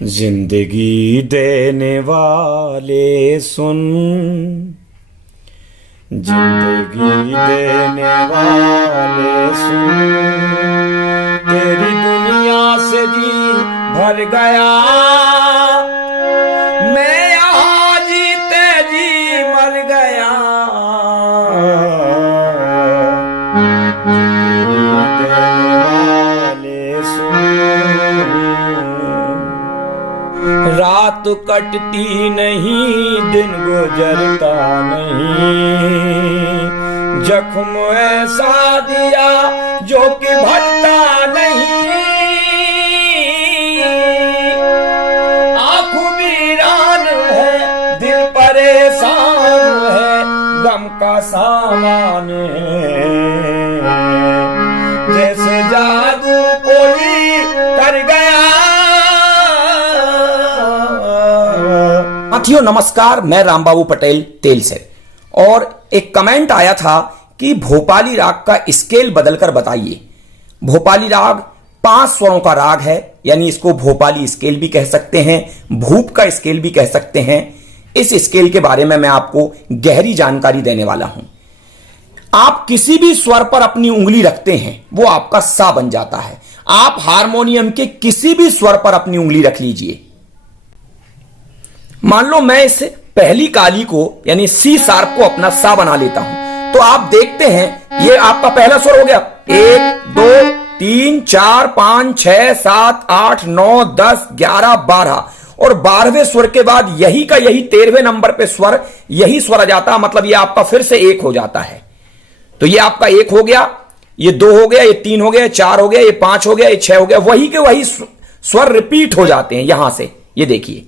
जिंदगी देने वाले सुन, जिंदगी देने वाले सुन, तेरी दुनिया से जी भर गया, मैं यहाँ जीते जी मर गया। जिंदगी देने वाले सुन, रात कटती नहीं, दिन गुजरता नहीं, जख्म ऐसा दिया जो कि भरता नहीं, आंख वीरान है, दिल परेशान है, गम का सामान है, जैसे जादू कोई कर गया। साथियों नमस्कार, मैं रामबाबू पटेल तेल से। और एक कमेंट आया था कि भोपाली राग का स्केल बदलकर बताइए। भोपाली राग 5 स्वरों का राग है, यानी इसको भोपाली स्केल भी कह सकते हैं, भूप का स्केल भी कह सकते हैं। इस स्केल के बारे में मैं आपको गहरी जानकारी देने वाला हूं। आप किसी भी स्वर पर अपनी उंगली रखते हैं वो आपका सा बन जाता है। आप हारमोनियम के किसी भी स्वर पर अपनी उंगली रख लीजिए। मान लो मैं इस पहली काली को यानी सी शार्प को अपना सा बना लेता हूं, तो आप देखते हैं ये आपका पहला स्वर हो गया। 1 2 3 4 5 6 7 8 9 10 11 12 और 12वें स्वर के बाद यही का यही 13वें नंबर पे स्वर यही स्वर आ जाता है, मतलब ये आपका फिर से 1 हो जाता है। तो ये आपका 1 हो गया, ये 2 हो गया, ये 3 हो गया, 4 हो गया, ये 5 हो गया, ये 6 हो गया। वही के वही स्वर रिपीट हो जाते हैं। यहां से ये देखिए,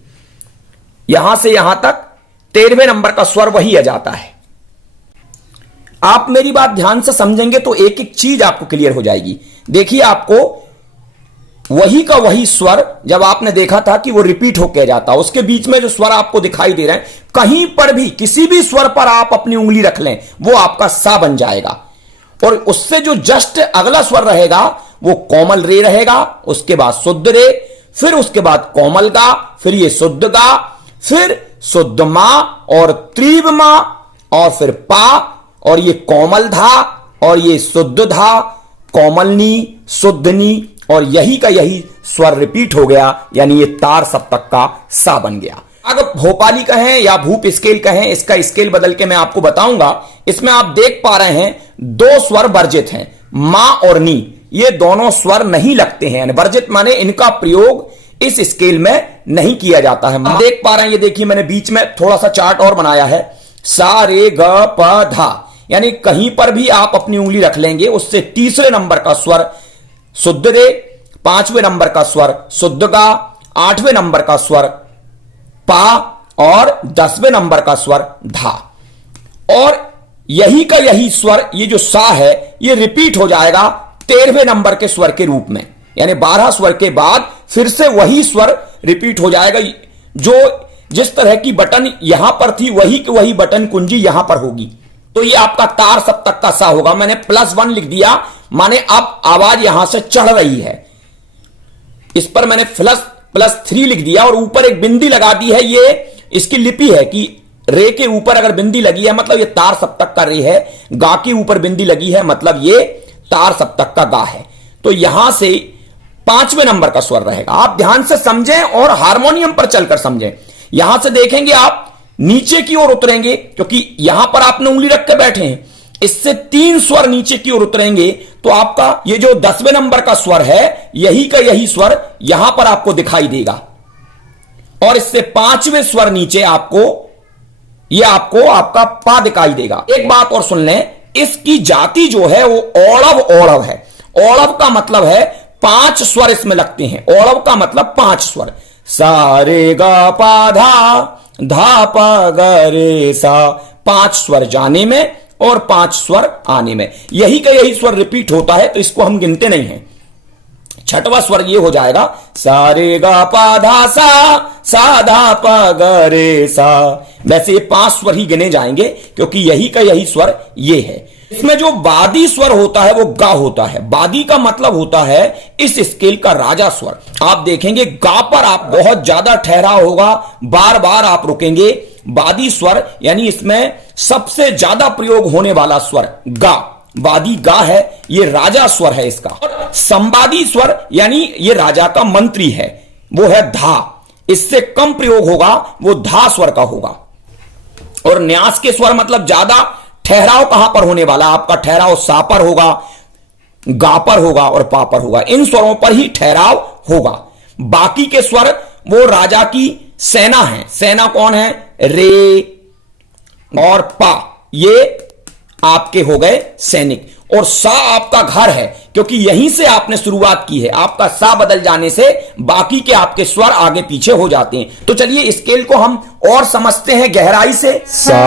यहां से यहां तक 13वें नंबर का स्वर वही आ जाता है। आप मेरी बात ध्यान से समझेंगे तो एक एक चीज आपको क्लियर हो जाएगी। देखिए, आपको वही का वही स्वर जब आपने देखा था कि वो रिपीट होकर जाता, उसके बीच में जो स्वर आपको दिखाई दे रहे हैं, कहीं पर भी किसी भी स्वर पर आप अपनी उंगली रख लें वो आपका सा बन जाएगा। और उससे जो जस्ट अगला स्वर रहेगा वो कोमल रे रहेगा, उसके बाद शुद्ध रे, फिर उसके बाद कोमल गा, फिर ये शुद्ध गा, फिर शुद्ध मा और त्रिव मा, और फिर पा, और ये कोमल धा, और ये शुद्ध धा, कोमलनी, शुद्धनी, और यही का यही स्वर रिपीट हो गया, यानी ये तार सप्तक का सा बन गया। अगर भोपाली कहें या भूप स्केल कहें, इसका स्केल बदल के मैं आपको बताऊंगा। इसमें आप देख पा रहे हैं 2 स्वर वर्जित हैं, मा और नी। ये दोनों स्वर नहीं लगते हैं, वर्जित माने इनका प्रयोग इस स्केल में नहीं किया जाता है। आप देख पा रहे हैं, ये देखिए मैंने बीच में थोड़ा सा चार्ट और बनाया है। सा रे ग प धा, यानी कहीं पर भी आप अपनी उंगली रख लेंगे, उससे 3रे नंबर का स्वर शुद्ध रे, 5वें नंबर का स्वर शुद्ध गा, 8वें नंबर का स्वर पा, और 10वें नंबर का स्वर धा। और यही का यही स्वर, ये जो सा है, ये रिपीट हो जाएगा 13वें नंबर के स्वर के रूप में, यानी 12 स्वर के बाद फिर से वही स्वर रिपीट हो जाएगा। जो जिस तरह की बटन यहां पर थी वही की वही बटन कुंजी यहां पर होगी। तो ये आपका तार सप्तक का सा होगा। मैंने +1 लिख दिया, माने अब आवाज यहां से चढ़ रही है। इस पर मैंने +3 लिख दिया और ऊपर एक बिंदी लगा दी है। ये इसकी लिपि है कि रे के ऊपर अगर बिंदी लगी है मतलब ये तार सप्तक का रे है, गा के ऊपर बिंदी लगी है मतलब ये तार सप्तक का गा है। तो यहां से 5वें नंबर का स्वर रहेगा। आप ध्यान से समझें और हारमोनियम पर चलकर समझें। यहां से देखेंगे आप नीचे की ओर उतरेंगे, क्योंकि यहां पर आपने उंगली रख के बैठे हैं, इससे 3 स्वर नीचे की ओर उतरेंगे तो आपका ये जो 10वें नंबर का स्वर है, यही का यही स्वर यहां पर आपको दिखाई देगा। और इससे 5वें स्वर नीचे आपको आपका पा दिखाई देगा। एक बात और सुन लें, इसकी जाति जो है वो औड़व औड़व है। औड़व का मतलब है 5 स्वर इसमें लगते हैं। औड़व का मतलब 5 स्वर। सा रे गा पा धा पा ग रे सा, 5 स्वर जाने में और 5 स्वर आने में। यही का यही स्वर रिपीट होता है, तो इसको हम गिनते नहीं हैं। 6वां स्वर ये हो जाएगा सा रे गा पा धा सा धा पा ग रे सा। वैसे ये 5 स्वर ही गिने जाएंगे क्योंकि यही का यही स्वर ये है। इसमें जो वादी स्वर होता है वो गा होता है। वादी का मतलब होता है इस स्केल का राजा स्वर। आप देखेंगे गा पर आप बहुत ज्यादा ठहराव होगा, बार बार आप रुकेंगे। वादी स्वर यानी इसमें सबसे ज्यादा प्रयोग होने वाला स्वर गा, वादी गा है, ये राजा स्वर है इसका। और संवादी स्वर यानी ये राजा का मंत्री है, वो है धा। इससे कम प्रयोग होगा वो धा स्वर का होगा। और न्यास के स्वर मतलब ज्यादा ठहराव कहां पर होने वाला, आपका ठहराव सा पर होगा, गा पर होगा और पा पर होगा। इन स्वरों पर ही ठहराव होगा। बाकी के स्वर वो राजा की सेना है। सेना कौन है? रे और पा, ये आपके हो गए सैनिक। और सा आपका घर है, क्योंकि यहीं से आपने शुरुआत की है। आपका सा बदल जाने से बाकी के आपके स्वर आगे पीछे हो जाते हैं। तो चलिए स्केल को हम और समझते हैं गहराई से। सा,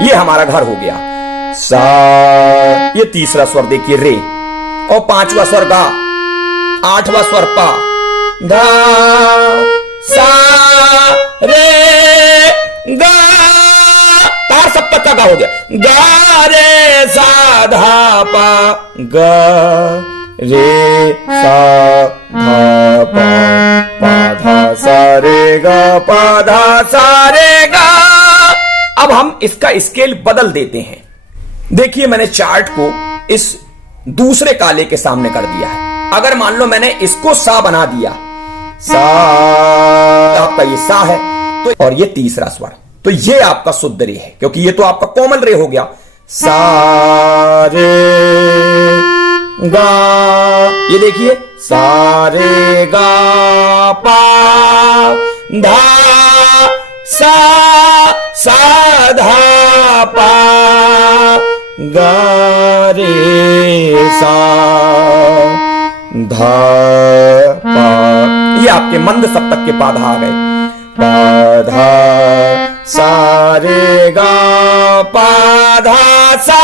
ये हमारा घर हो गया। सा, ये तीसरा स्वर देखिए रे, और पांचवा स्वर गा, आठवां स्वर पा, धा, सा, रे, गा, तार सप्तक का गा हो गया। गा रे सा धा पा, गा रे सा धा पा, पा धा सा रे गा, पा धा सा रे गा। अब हम इसका स्केल बदल देते हैं। देखिए मैंने चार्ट को इस दूसरे काले के सामने कर दिया है। अगर मान लो मैंने इसको सा बना दिया, सा, आपका ये सा है, तो और ये तीसरा स्वर, तो ये आपका शुद्ध रे है, क्योंकि ये तो आपका कोमल रे हो गया। सा रे गा, ये देखिए सा रे गा पा धा सा धा पा गा रे सा धा पा, ये आपके मंद सप्तक के पाधा आ गए। पाधा सा रे गा पाधा सा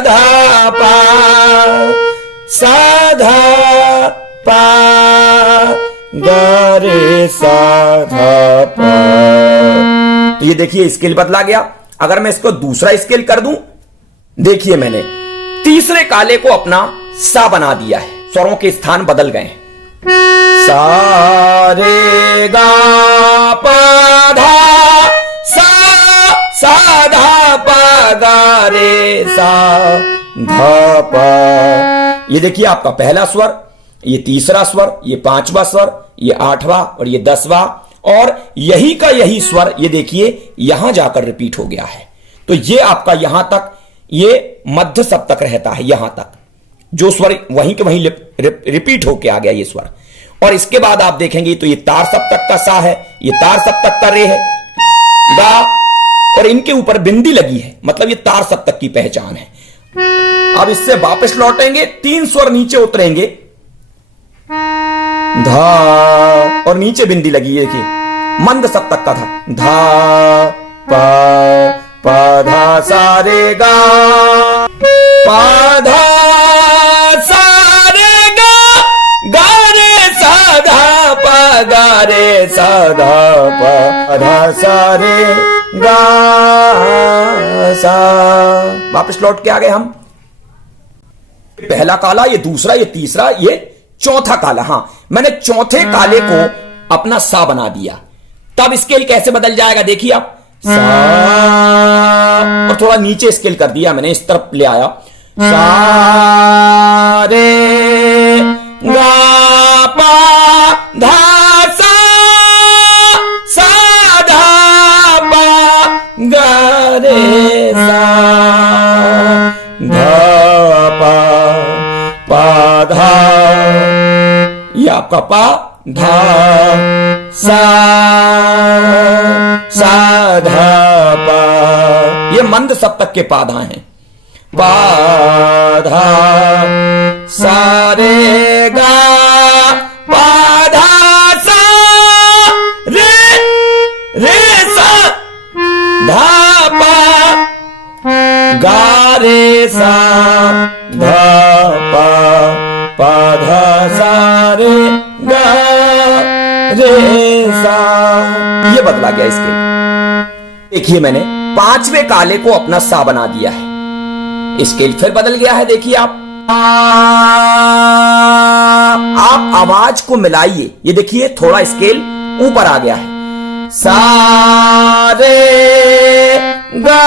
धा पा सा धा पा गा रे सा धा पा। तो ये देखिए स्केल बदला गया। अगर मैं इसको दूसरा स्केल कर दूं, देखिए मैंने तीसरे काले को अपना सा बना दिया है, स्वरों के स्थान बदल गए। सा रे गा पा धा सा धा पा गा रे सा धा पा। ये देखिए आपका पहला स्वर, ये तीसरा स्वर, ये पांचवा स्वर, ये आठवां और ये 10वां, और यही का यही स्वर ये देखिए यहां जाकर रिपीट हो गया है। तो ये आपका यहां तक ये मध्य सप्तक रहता है, यहां तक जो स्वर वहीं के वहीं रिपीट होके आ गया ये स्वर। और इसके बाद आप देखेंगे तो ये तार सप्तक का सा है, ये तार सप्तक का रे है, गा, और इनके ऊपर बिंदी लगी है, मतलब ये तार सप्तक की पहचान है। अब इससे वापस लौटेंगे, 3 स्वर नीचे उतरेंगे, धा, और नीचे बिंदी लगी है, देखिए मंद सप्तक का था, धा पा पा धा सा रे गा पा धा सा रे गा गा रे सा धा पा गा रे सा धा पा धा सा रे गा सा। वापस लौट के आ गए हम। पहला काला, ये दूसरा, ये तीसरा, ये चौथा काला। हां, मैंने चौथे काले को अपना सा बना दिया। तब स्केल कैसे बदल जाएगा देखिए आप। सा, और थोड़ा नीचे स्केल कर दिया मैंने, इस तरफ ले आया। सा रे गा पा धा सा धा पा गा रे सा धा पा धा, ये आपका पा धा सा धा पा, ये मंद सप्तक के पाधा हैं। पाधा सा रे गा पाधा सा रे सा धा पा गा रे सा धा पा पाधा सा रे गा रे सा। ये बदला गया इसके। देखिए मैंने पांचवें काले को अपना सा बना दिया है। स्केल फिर बदल गया है, देखिए आप आवाज को मिलाइए, ये देखिए थोड़ा स्केल ऊपर आ गया है। सा रे गा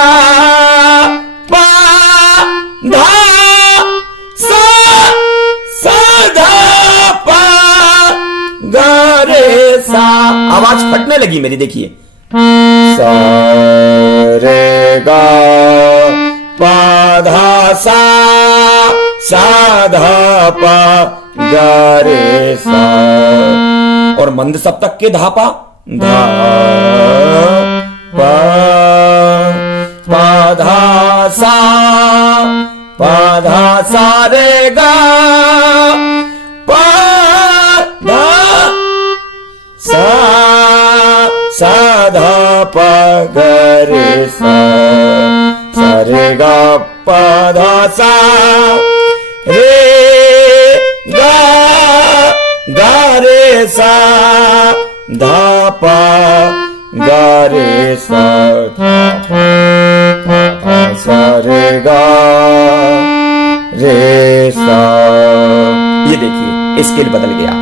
पा धा सा सा धा पा गा रे सा। आवाज फटने लगी मेरी, देखिए सा रे गा पा धा सा धा पा गा रे सा। और मंद सप्तक के धापा धा पा धा सा रे गा पा धा सा धा पा गा रे सा रे गा पा धा सा रे गा रे सा धा पा गा रे सा रे गा रे सा। ये देखिए स्केल बदल गया।